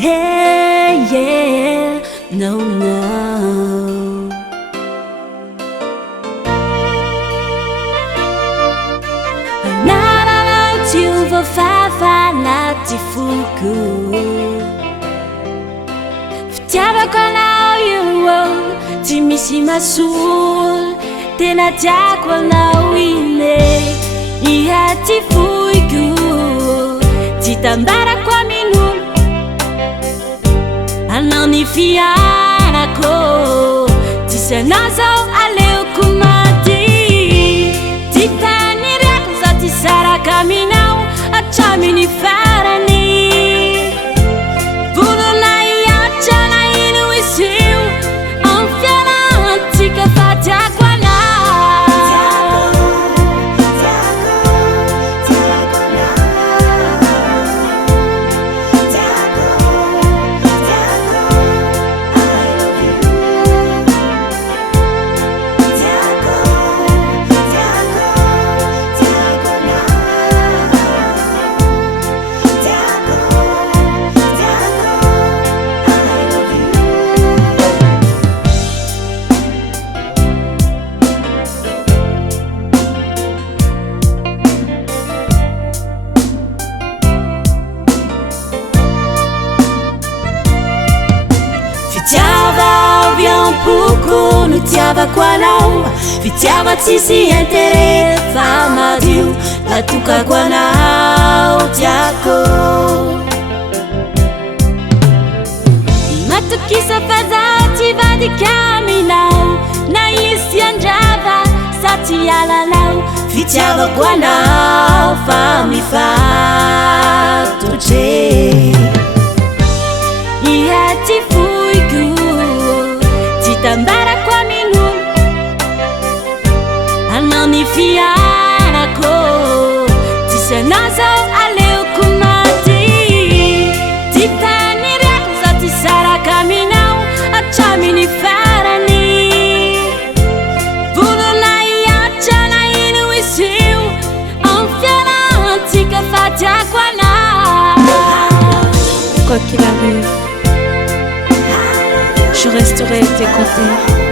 Hey, yeah, no, no. Anararautiova fafanaty foloko fitiavako anao io tsy misy masolo tena tiako anao ine iha ty foiko tsy tambarako amin'olo anao ny fianako tsisy anao zao aleoko maty ty faniriako za ty saraka aminao hatramin'ny farany volona iatrana ino izy io amin'ny fiarantsika fa tiako no tiavako anao fitiava tsisy intérêt fa madio natokako anao tiako matokisa fa za tsy vadika aminao na isy andrava sa tsy alanao fitiavako anao fa mifatotre iha ty foiko tsy tambarako amin'olo anao ny fianako tsisy anao zao aleoko maty ty faniriako za ty saraka aminao hatramin'ny farany volona iatrana ino izy io amin'ny fiarantsika fa tiako anao. Quoi qu'il arrive, je resterai à tes côtés.